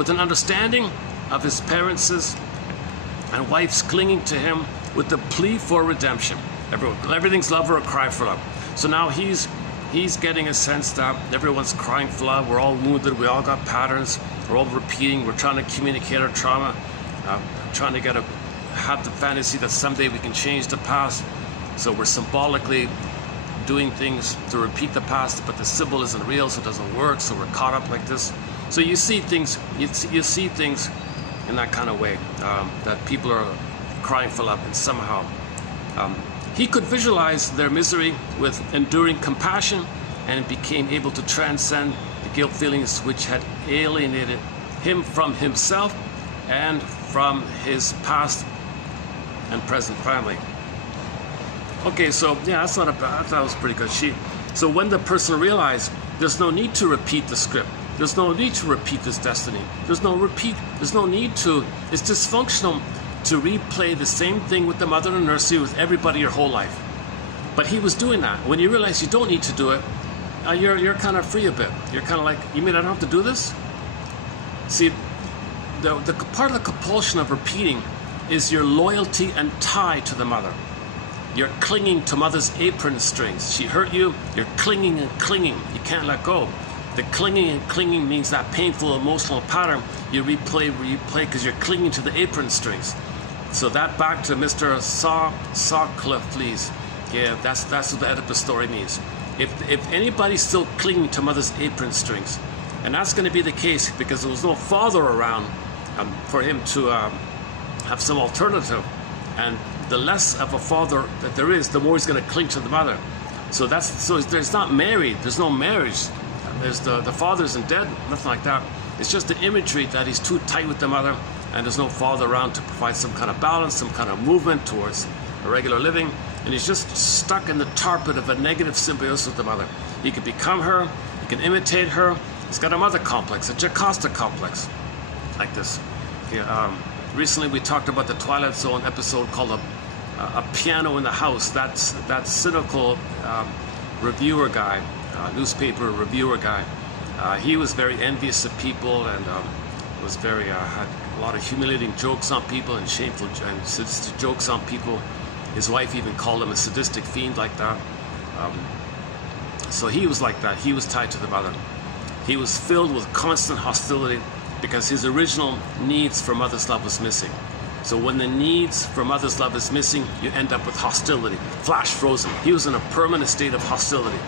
with an understanding of his parents' and wife's clinging to him with the plea for redemption. Everything's love or a cry for love. So now he's getting a sense that everyone's crying for love. We're all wounded. We all got patterns. We're all repeating. We're trying to communicate our trauma, trying to have the fantasy that someday we can change the past. So we're symbolically doing things to repeat the past, but the symbol isn't real, so it doesn't work. So we're caught up like this. So you see things. You see things in that kind of way, that people are crying for love, and somehow he could visualize their misery with enduring compassion, and became able to transcend the guilt feelings which had alienated him from himself and from his past and present family. Okay, so yeah, that's not a bad, that was pretty good. So when the person realized there's no need to repeat the script, there's no need to repeat this destiny, there's no need to, it's dysfunctional to replay the same thing with the mother in the nursery with everybody your whole life. But he was doing that. When you realize you don't need to do it, you're kind of free a bit. You're kind of like, you mean I don't have to do this? See, the part of the compulsion of repeating is your loyalty and tie to the mother. You're clinging to mother's apron strings. She hurt you, you're clinging and clinging. You can't let go. The clinging and clinging means that painful emotional pattern you replay because you're clinging to the apron strings. So that back to Mr. Sawcliffe, please. Yeah, that's what the Oedipus story means. If anybody's still clinging to mother's apron strings, and that's going to be the case because there was no father around for him to have some alternative, and the less of a father that there is, the more he's going to cling to the mother. So there's not married, there's no marriage. There's the father isn't dead, nothing like that. It's just the imagery that he's too tight with the mother, and there's no father around to provide some kind of balance, some kind of movement towards a regular living, and he's just stuck in the tar pit of a negative symbiosis with the mother. He can become her, he can imitate her. He's got a mother complex, a Jocasta complex, like this. Yeah, recently we talked about the Twilight Zone episode called a piano in the house. That cynical reviewer guy, newspaper reviewer guy. He was very envious of people, and was very had a lot of humiliating jokes on people and shameful and sadistic jokes on people. His wife even called him a sadistic fiend like that. So he was like that. He was tied to the mother. He was filled with constant hostility because his original needs for mother's love was missing. So when the needs for mother's love is missing, you end up with hostility. Flash frozen. He was in a permanent state of hostility.